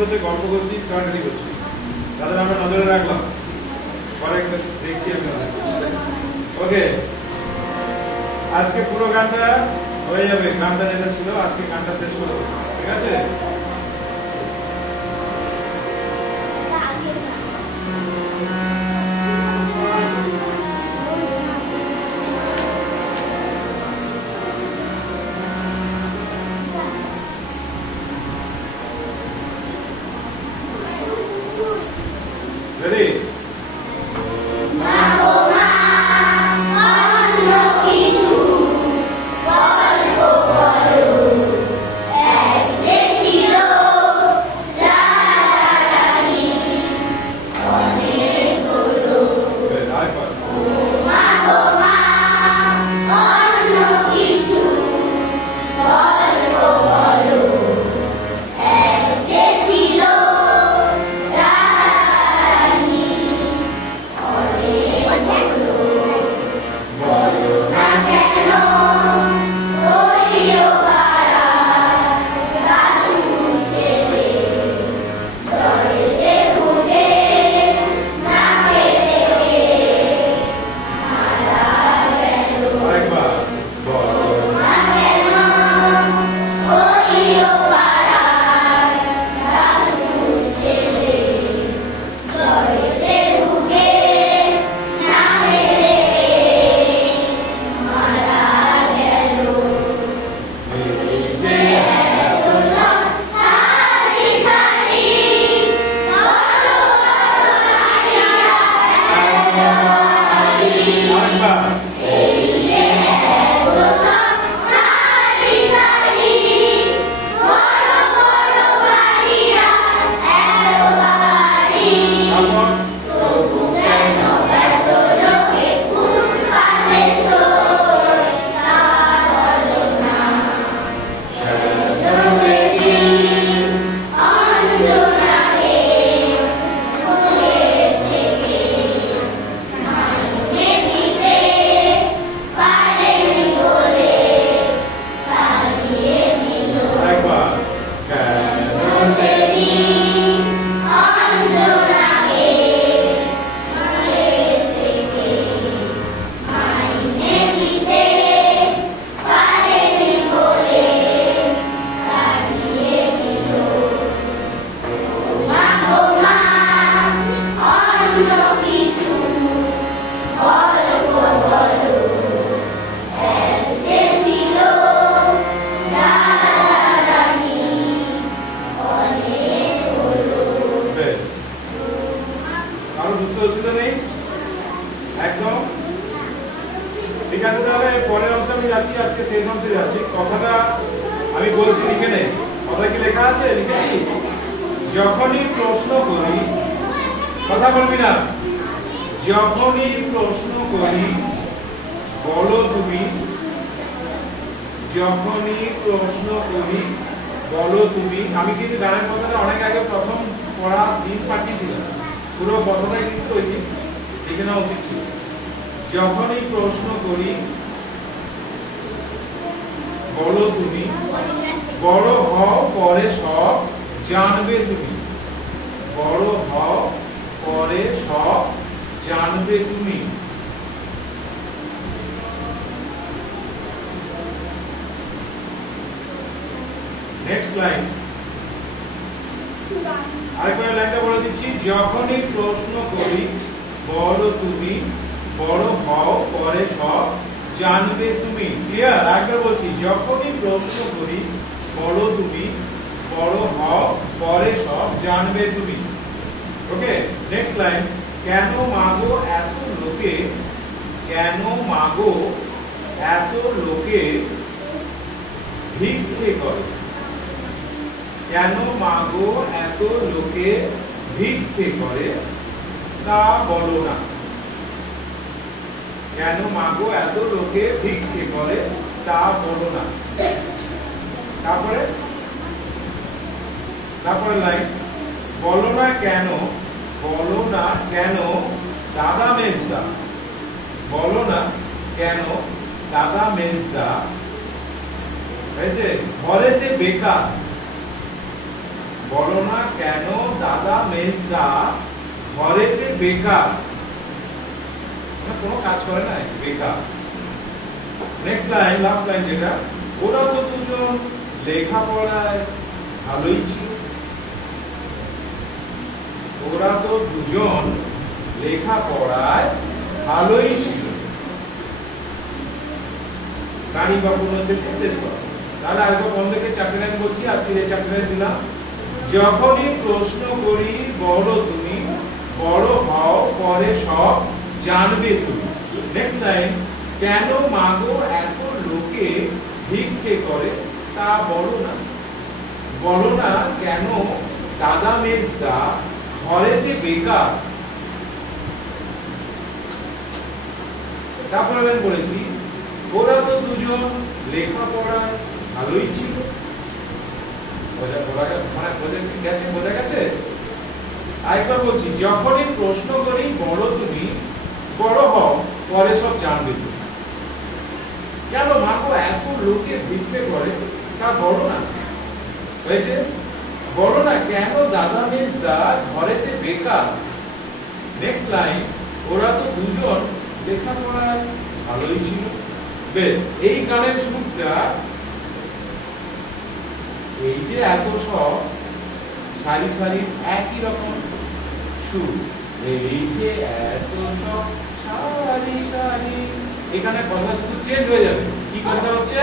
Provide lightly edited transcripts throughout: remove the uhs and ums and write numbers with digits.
বসে গল্প করছি, কাটাকাটি করছি, তাদের আমরা নজরে রাখলাম, পরে দেখছি আমি। ওকে, আজকে পুরো গানটা হয়ে যাবে, গানটা যেটা ছিল আজকে গানটা শেষ করবো, ঠিক আছে? Ready? ঠিক আছে, তাহলে পরের অংশে আমি যাচ্ছি, আজকে শেষ অংশে যাচ্ছি। কথাটা আমি বলছি, লিখে নেই। কথা কি লেখা আছে? লিখেছি। যখনই প্রশ্ন করি, কথা বলবি না, যখনই প্রশ্ন করি বলো তুমি, যখনই প্রশ্ন করি বলো তুমি। আমি কিন্তু গানের কথাটা অনেক আগে প্রথম পড়া দিন পাঠিয়েছিলাম, পুরো কথাটাই কিন্তু ওই দিন লিখে নেওয়া উচিত ছিল। যখনই প্রশ্ন করি বলো তুমি, বড় হও পরে সব জানবে তুমি, বড় হও পরে সব জানবে তুমি। নেক্সট লাইন, আরেকবার লাইনটা বলে দিচ্ছি। যখনই প্রশ্ন করি বলো তুমি, বড় হও পরে সব জানবে তুমি। ক্লিয়ার? আরেকবার বলছি, যখনই প্রশ্ন করি বলো তুমি, বড় হও পরে সব জানবে তুমি। ওকে, নেক্সট লাইন। কেন মাগো এত লোকে, কেন মাগো এত লোকে ভিক্ষে করে, কেন মাগো এত লোকে ভিক্ষে করে তা বলো না, কেন মাগো এত লোকে ভিক্ষে করে তা বলো না। তারপরে লাইন, বলো না কেন, বলো না কেন দাদা মেজদা, বলো না কেন দাদা মেজদা ঘরেতে বেকার, বলো না কেন দাদা মেজদা ঘরেতে বেকার, কোনো কাজ করে না, বেকার। নেক্সট লাইন, লাস্ট লাইন যেটা, ওরা তো দুজন লেখাপড়ায় ভালোই ছিল। ওরা তো দুজন লেখাপড়ায় ভালোই ছিল। কানি বাবুর হচ্ছে শেষ কথা। তাহলে আরেকবার বন্ধ থেকে চ্যাপ্টার লাইন বলছি, আজকে এই চ্যাপ্টার লাইন দিলাম। যখনই প্রশ্ন করি বড় তুমি, বড় হও পরে সব জানবে তুমি। নেক্সট লাইন, কেন মাগো এত লোকে ভিক্ষে করে তা বলো না। বলো না কেন দাদা মেজদা ঘরেতে বেকার। তারপরে আমি বলেছি ওরা তো দুজন লেখাপড়ায় ভালোই ছিল। বোঝা গেছে? আরেকবার বলছি, যখনই প্রশ্ন করি বড় তুমি, বড় হও পরে সব জানবে তুমি। কেন মাগো এত লোকে ভিক্ষে করে তা বড় না। হয়েছে? বড় না কেন দাদা মেজদা ঘরেতে বেকার। নেক্সট লাইন, ওরা তো দুজন লেখাপড়ায় ভালোই ছিল। বেশ, এই গানের সুরটা, এই যে এত সব সারি সারি একই রকম সুর, এই যে এত সব সারি সারি, এখানে কথা শুধু চেঞ্জ হয়ে যাবে। কি কথা হচ্ছে?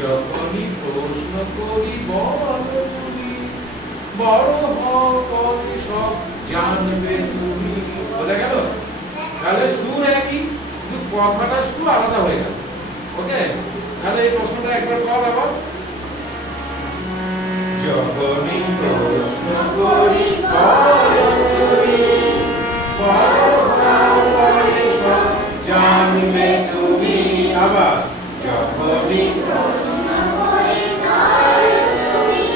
যখনই প্রশ্ন করি বড় তুমি, বড় হও পরে সব জানবে তুমি। বোঝা গেল? তাহলে সুর একই, কিন্তু কথাটা শুধু আলাদা হয়ে গেল। ওকে, তাহলে এই প্রশ্নটা একবার কর আবার। যখনই প্রশ্ন করি বড় তুমি, বড় হও পরে সব জানবে তুমি। আবার যখনই প্রশ্ন করি বড় তুমি,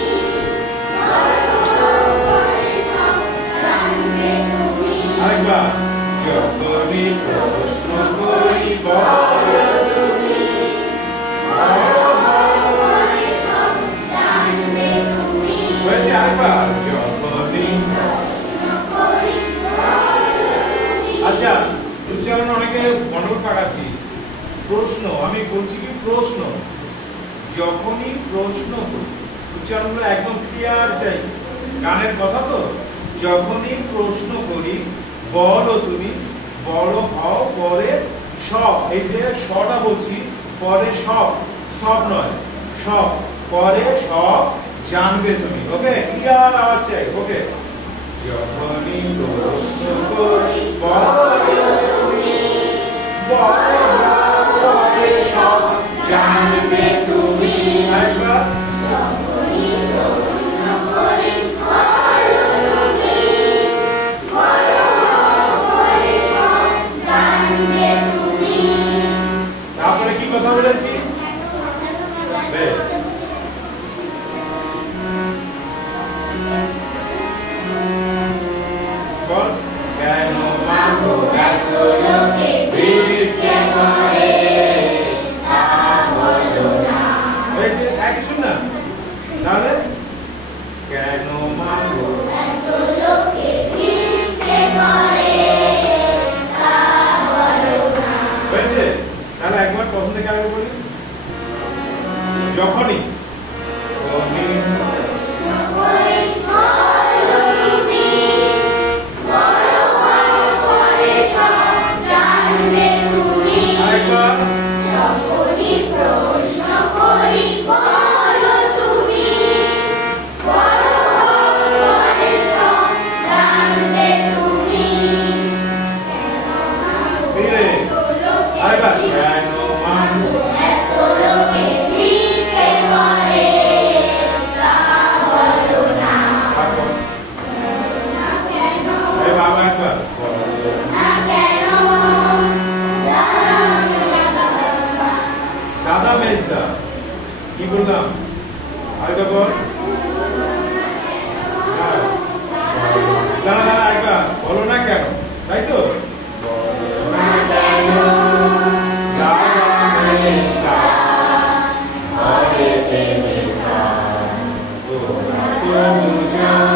বড় হও পরে সব জানবে তুমি। আরেকবার, যখনই প্রশ্ন করি বড় তুমি, বড় হও পরে সব জানবে তুমি। হয়েছে? আরেকবার, যখনই প্রশ্ন করি বড় তুমি। আচ্ছা, উচ্চারণ অনেকে গন্ডগোল পাকাচ্ছি। প্রশ্ন, আমি বলছি কি প্রশ্ন, যখনই প্রশ্ন করি, উচ্চারণগুলো একদম ক্লিয়ার চাই, গানের কথা তো। যখনই প্রশ্ন করি বলো তুমি, বড় হও পরে সব, এই যে সটা বলছি, পরে সব, সব নয় সব, পরে সব জানবে তুমি। ওকে, ক্লিয়ার আওয়াজ চাই। ওকে, যখনই প্রশ্ন করি বলো তুমি, বড় হও পরে সব জানবে তুমি। একবার, যখনই প্রশ্ন করি বলো তুমি, বড় হও পরে সব জানবে তুমি। তারপরে কি কথা বলেছি? কেন মাগো এত লোকে ভিক্ষে করে তা বলো না। হয়েছে? একই শুন না। তাহলে কেন মাগো এত লোকে ভিক্ষে করে তা বলো না। হয়েছে? তাহলে একবার প্রথম থেকে আগে বলি। যখনই দাদা মেজদা কি বললাম? আরেকবার বল। না না, একবার বলো না কেন, তাই তো? বলো না কেন দাদা মেজদা ঘরেতে বেকার, ওরা তো দুজন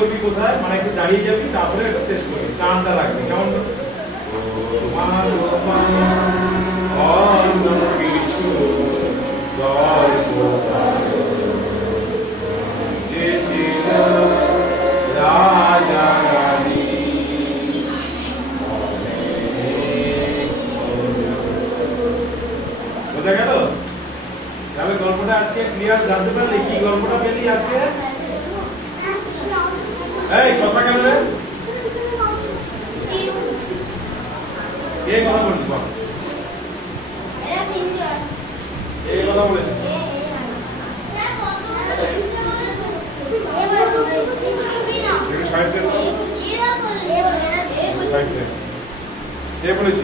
করবি কোথায়, মানে একটু দাঁড়িয়ে যাবি, তারপরে এটা শেষ করবি, টানটা রাখবি কেমন। অন্য কিছু গল্প যে ছিল রাজা রানী, বোঝা গেল? তাহলে গল্পটা আজকে ক্লিয়ার জানতে পারলে, কি গল্পটা পেলি আজকে? এই কথা কেন রে? কে কথা বলছিস? এই কথা বলেছিস? কে বলেছে?